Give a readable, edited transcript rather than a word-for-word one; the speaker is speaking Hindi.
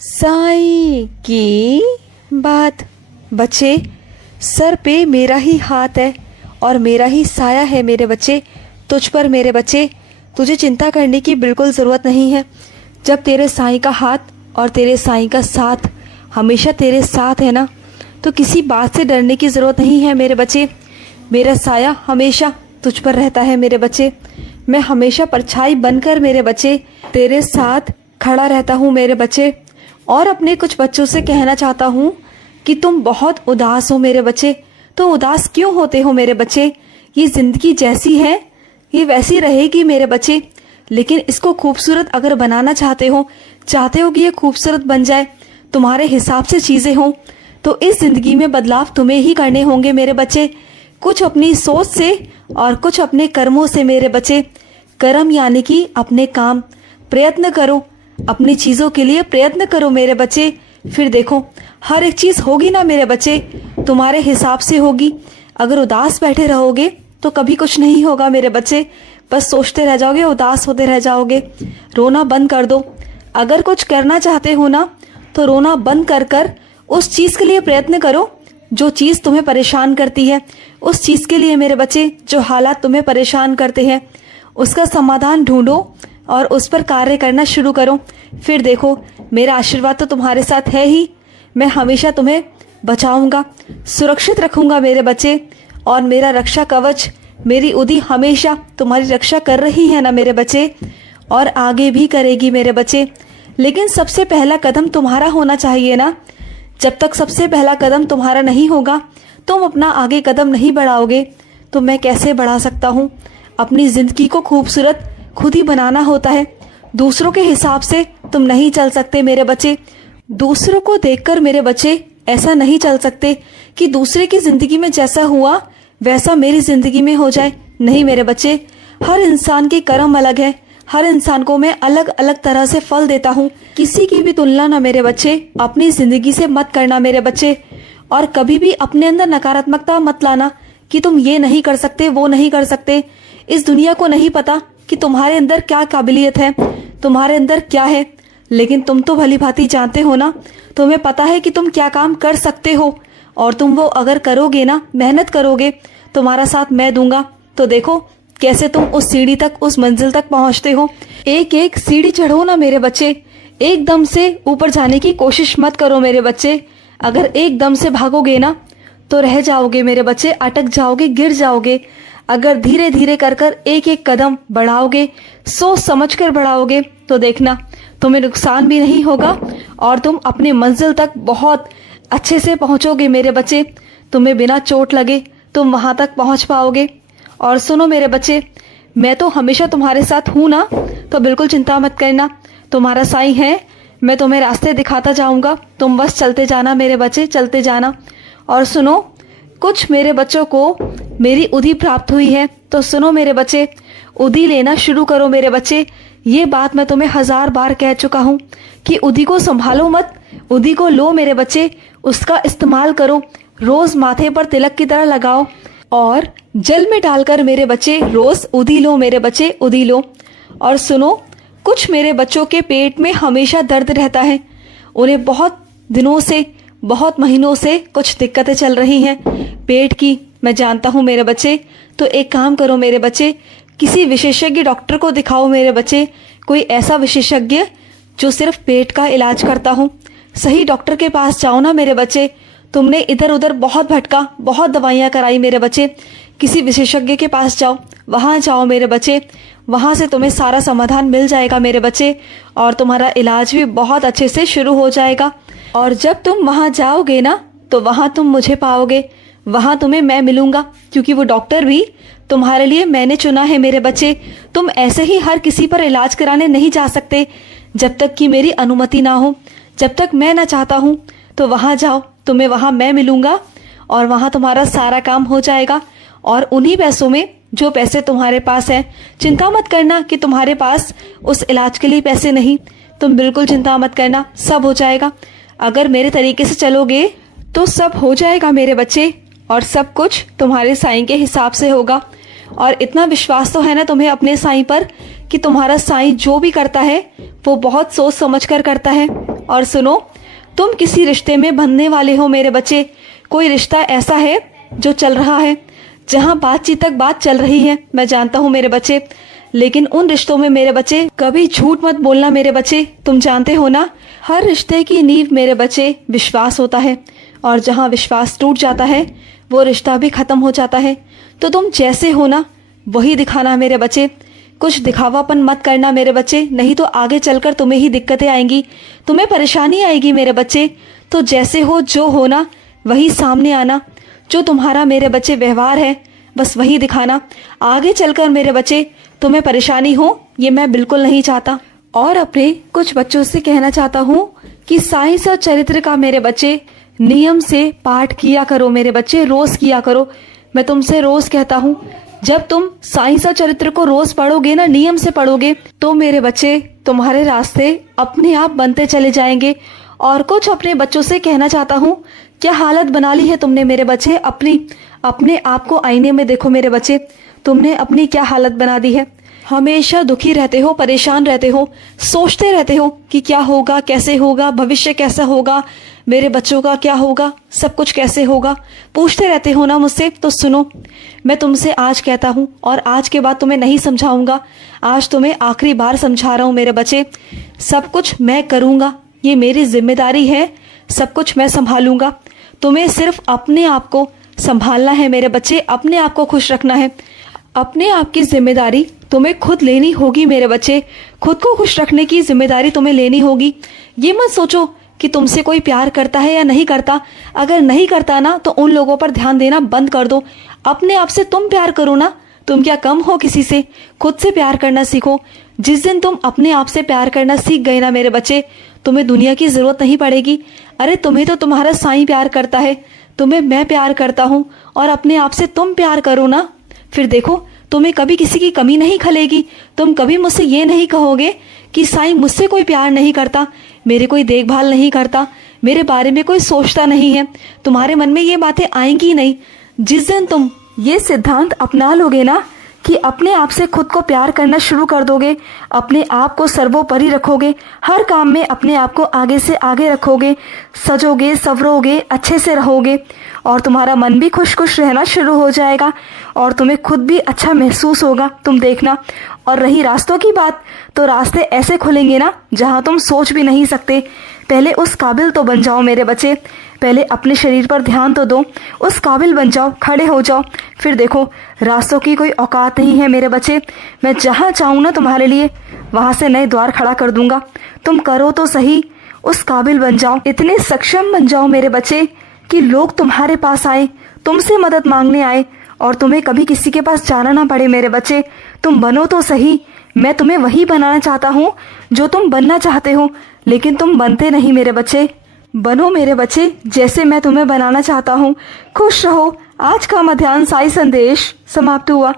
साईं की बात। बच्चे, सर पे मेरा ही हाथ है और मेरा ही साया है मेरे बच्चे तुझ पर। मेरे बच्चे, तुझे चिंता करने की बिल्कुल ज़रूरत नहीं है। जब तेरे साईं का हाथ और तेरे साईं का साथ हमेशा तेरे साथ है ना, तो किसी बात से डरने की ज़रूरत नहीं है मेरे बच्चे। मेरा साया हमेशा तुझ पर रहता है मेरे बच्चे। मैं हमेशा परछाई बनकर मेरे बच्चे तेरे साथ खड़ा रहता हूँ मेरे बच्चे। और अपने कुछ बच्चों से कहना चाहता हूँ कि तुम बहुत उदास हो मेरे बच्चे। तो उदास क्यों होते हो मेरे बच्चे? ये ज़िंदगी जैसी है ये वैसी रहेगी मेरे बच्चे, लेकिन इसको खूबसूरत अगर बनाना चाहते हो कि ये खूबसूरत बन जाए, तुम्हारे हिसाब से चीज़ें हों, तो इस ज़िंदगी में बदलाव तुम्हें ही करने होंगे मेरे बच्चे। कुछ अपनी सोच से और कुछ अपने कर्मों से मेरे बच्चे। कर्म यानी कि अपने काम। प्रयत्न करो, अपनी चीज़ों के लिए प्रयत्न करो मेरे बच्चे। फिर देखो हर एक चीज़ होगी ना मेरे बच्चे, तुम्हारे हिसाब से होगी। अगर उदास बैठे रहोगे तो कभी कुछ नहीं होगा मेरे बच्चे। बस सोचते रह जाओगे, उदास होते रह जाओगे। रोना बंद कर दो। अगर कुछ करना चाहते हो ना, तो रोना बंद कर कर उस चीज़ के लिए प्रयत्न करो जो चीज़ तुम्हें परेशान करती है। उस चीज़ के लिए मेरे बच्चे, जो हालात तुम्हें परेशान करते हैं, उसका समाधान ढूंढो और उस पर कार्य करना शुरू करो। फिर देखो मेरा आशीर्वाद तो तुम्हारे साथ है ही। मैं हमेशा तुम्हें बचाऊंगा, सुरक्षित रखूंगा मेरे बच्चे। और मेरा रक्षा कवच, मेरी उदी हमेशा तुम्हारी रक्षा कर रही है ना मेरे बच्चे, और आगे भी करेगी मेरे बच्चे। लेकिन सबसे पहला कदम तुम्हारा होना चाहिए ना। जब तक सबसे पहला कदम तुम्हारा नहीं होगा, तुम अपना आगे कदम नहीं बढ़ाओगे, तो मैं कैसे बढ़ा सकता हूँ? अपनी ज़िंदगी को खूबसूरत खुद ही बनाना होता है। दूसरों के हिसाब से तुम नहीं चल सकते मेरे बच्चे। दूसरों को देखकर मेरे बच्चे ऐसा नहीं चल सकते कि दूसरे की ज़िंदगी में जैसा हुआ वैसा मेरी ज़िंदगी में हो जाए। नहीं मेरे बच्चे, हर इंसान के कर्म अलग है। हर इंसान को मैं अलग अलग तरह से फल देता हूँ। किसी की भी तुलना ना मेरे बच्चे अपनी ज़िंदगी से मत करना मेरे बच्चे। और कभी भी अपने अंदर नकारात्मकता मत लाना कि तुम ये नहीं कर सकते, वो नहीं कर सकते। इस दुनिया को नहीं पता कि तुम्हारे अंदर क्या काबिलियत है, तुम्हारे अंदर क्या है। लेकिन तुम तो भली भांति जानते हो ना, तुम्हें पता है कि तुम क्या काम कर सकते हो। और तुम वो अगर करोगे ना, मेहनत करोगे, तुम्हारा साथ मैं दूंगा। तो देखो कैसे तुम उस सीढ़ी तक, उस मंजिल तक पहुंचते हो। एक एक सीढ़ी चढ़ो ना मेरे बच्चे। एकदम से ऊपर जाने की कोशिश मत करो मेरे बच्चे। अगर एकदम से भागोगे ना तो रह जाओगे मेरे बच्चे, अटक जाओगे, गिर जाओगे। अगर धीरे धीरे कर कर एक एक कदम बढ़ाओगे, सोच समझ कर बढ़ाओगे, तो देखना तुम्हें नुकसान भी नहीं होगा और तुम अपने मंजिल तक बहुत अच्छे से पहुंचोगे मेरे बच्चे। तुम्हें बिना चोट लगे तुम वहां तक पहुंच पाओगे। और सुनो मेरे बच्चे, मैं तो हमेशा तुम्हारे साथ हूं ना, तो बिल्कुल चिंता मत करना। तुम्हारा साईं है, मैं तुम्हें रास्ते दिखाता जाऊंगा। तुम बस चलते जाना मेरे बच्चे, चलते जाना। और सुनो, कुछ मेरे बच्चों को मेरी उदी प्राप्त हुई है, तो सुनो मेरे बच्चे, उदी लेना शुरू करो मेरे बच्चे। ये बात मैं तुम्हें 1000 बार कह चुका हूँ कि उदी को संभालो मत, उदी को लो मेरे बच्चे। उसका इस्तेमाल करो, रोज माथे पर तिलक की तरह लगाओ और जल में डालकर मेरे बच्चे रोज उदी लो मेरे बच्चे, उदी लो। और सुनो, कुछ मेरे बच्चों के पेट में हमेशा दर्द रहता है। उन्हें बहुत दिनों से, बहुत महीनों से कुछ दिक्कतें चल रही हैं पेट की, मैं जानता हूँ मेरे बच्चे। तो एक काम करो मेरे बच्चे, किसी विशेषज्ञ डॉक्टर को दिखाओ मेरे बच्चे। कोई ऐसा विशेषज्ञ जो सिर्फ पेट का इलाज करता हो। सही डॉक्टर के पास जाओ ना मेरे बच्चे। तुमने इधर उधर बहुत भटका, बहुत दवाइयाँ कराई मेरे बच्चे। किसी विशेषज्ञ के पास जाओ, वहाँ जाओ मेरे बच्चे। वहाँ से तुम्हें सारा समाधान मिल जाएगा मेरे बच्चे और तुम्हारा इलाज भी बहुत अच्छे से शुरू हो जाएगा। और जब तुम वहाँ जाओगे ना, तो वहाँ तुम मुझे पाओगे, वहाँ तुम्हें मैं मिलूंगा, क्योंकि वो डॉक्टर भी तुम्हारे लिए मैंने चुना है मेरे बच्चे। तुम ऐसे ही हर किसी पर इलाज कराने नहीं जा सकते जब तक कि मेरी अनुमति ना हो। जब तक मैं ना चाहता हूँ तो वहाँ जाओ, तुम्हें वहाँ मैं मिलूंगा और वहाँ तुम्हारा सारा काम हो जाएगा। और उन्हीं पैसों में, जो पैसे तुम्हारे पास हैं, चिंता मत करना कि तुम्हारे पास उस इलाज के लिए पैसे नहीं। तुम बिल्कुल चिंता मत करना, सब हो जाएगा। अगर मेरे तरीके से चलोगे तो सब हो जाएगा मेरे बच्चे, और सब कुछ तुम्हारे साईं के हिसाब से होगा। और इतना विश्वास तो है ना तुम्हें अपने साईं पर कि तुम्हारा साईं जो भी करता है वो बहुत सोच समझ कर करता है। और सुनो, तुम किसी रिश्ते में बंधने वाले हो मेरे बच्चे। कोई रिश्ता ऐसा है जो चल रहा है, जहां बातचीत तक बात चल रही है, मैं जानता हूं मेरे बच्चे। लेकिन उन रिश्तों में मेरे बच्चे कभी झूठ मत बोलना मेरे बच्चे। तुम जानते हो ना, हर रिश्ते की नींव मेरे बच्चे विश्वास होता है, और जहां विश्वास टूट जाता है वो रिश्ता भी खत्म हो जाता है। तो तुम जैसे हो ना वही दिखाना मेरे बच्चे। कुछ दिखावापन मत करना मेरे बच्चे, नहीं तो आगे चलकर तुम्हें ही दिक्कतें आएंगी, तुम्हें परेशानी आएगी मेरे बच्चे। तो जैसे हो, जो हो ना वही सामने आना। जो तुम्हारा मेरे बच्चे व्यवहार है बस वही दिखाना। आगे चलकर मेरे बच्चे तुम्हें परेशानी हो ये मैं बिल्कुल नहीं चाहता। और अपने कुछ बच्चों से कहना चाहता हूँ कि साइंस और चरित्र का मेरे बच्चे नियम से पाठ किया करो मेरे बच्चे, रोज किया करो। मैं तुमसे रोज कहता हूँ, जब तुम साइंस और चरित्र को रोज पढ़ोगे ना, नियम से पढ़ोगे, तो मेरे बच्चे तुम्हारे रास्ते अपने आप बनते चले जाएंगे। और कुछ अपने बच्चों से कहना चाहता हूँ, क्या हालत बना ली है तुमने मेरे बच्चे अपने आप को आईने में देखो मेरे बच्चे, तुमने अपनी क्या हालत बना दी है। हमेशा दुखी रहते हो, परेशान रहते हो, सोचते रहते हो कि क्या होगा, कैसे होगा, भविष्य कैसा होगा, मेरे बच्चों का क्या होगा, सब कुछ कैसे होगा, पूछते रहते हो ना मुझसे। तो सुनो, मैं तुमसे आज कहता हूँ और आज के बाद तुम्हें नहीं समझाऊंगा। आज तुम्हें आखिरी बार समझा रहा हूँ मेरे बच्चे, सब कुछ मैं करूंगा, ये मेरी जिम्मेदारी है, सब कुछ मैं संभालूंगा। तुम्हें सिर्फ अपने आप को संभालना है मेरे बच्चे, अपने आप को खुश रखना है। अपने आप की जिम्मेदारी तुम्हें खुद लेनी होगी मेरे बच्चे, खुद को खुश रखने की जिम्मेदारी तुम्हें लेनी होगी। ये मत सोचो कि तुमसे कोई प्यार करता है या नहीं करता। अगर नहीं करता ना तो उन लोगों पर ध्यान देना बंद कर दो। अपने आप से तुम प्यार करो ना, तुम क्या कम हो किसी से। खुद से प्यार करना सीखो। जिस दिन तुम अपने आप से प्यार करना सीख गए ना मेरे बच्चे, तुम्हें दुनिया की जरूरत नहीं पड़ेगी। अरे तुम्हें तो तुम्हारा साईं प्यार करता है, तुम्हें मैं प्यार करता हूँ, और अपने आप से तुम प्यार करो ना, फिर देखो तुम्हें कभी किसी की कमी नहीं खलेगी। तुम कभी मुझसे ये नहीं कहोगे कि साईं मुझसे कोई प्यार नहीं करता, मेरे कोई देखभाल नहीं करता, मेरे बारे में कोई सोचता नहीं है। तुम्हारे मन में ये बातें आएंगी नहीं। जिस दिन तुम ये सिद्धांत अपना लोगे ना कि अपने आप से खुद को प्यार करना शुरू कर दोगे, अपने आप को सर्वोपरि रखोगे, हर काम में अपने आप को आगे से आगे रखोगे, सजोगे, संवरोगे, अच्छे से रहोगे, और तुम्हारा मन भी खुश खुश रहना शुरू हो जाएगा, और तुम्हें खुद भी अच्छा महसूस होगा। तुम देखना। और रही रास्तों की बात, तो रास्ते ऐसे खुलेंगे ना जहां तुम सोच भी नहीं सकते। पहले उस काबिल तो बन जाओ मेरे बच्चे, पहले अपने शरीर पर ध्यान तो दो, उस काबिल बन जाओ, खड़े हो जाओ, फिर देखो रास्तों की कोई औकात नहीं है मेरे बच्चे। मैं जहाँ चाहूँ ना तुम्हारे लिए वहाँ से नए द्वार खड़ा कर दूंगा। तुम करो तो सही, उस काबिल बन जाओ, इतने सक्षम बन जाओ मेरे बच्चे कि लोग तुम्हारे पास आए, तुमसे मदद मांगने आए, और तुम्हें कभी किसी के पास जाना ना पड़े मेरे बच्चे। तुम बनो तो सही। मैं तुम्हें वही बनाना चाहता हूँ जो तुम बनना चाहते हो, लेकिन तुम बनते नहीं मेरे बच्चे। बनो मेरे बच्चे जैसे मैं तुम्हें बनाना चाहता हूँ। खुश रहो। आज का मध्याह्न साई संदेश समाप्त हुआ।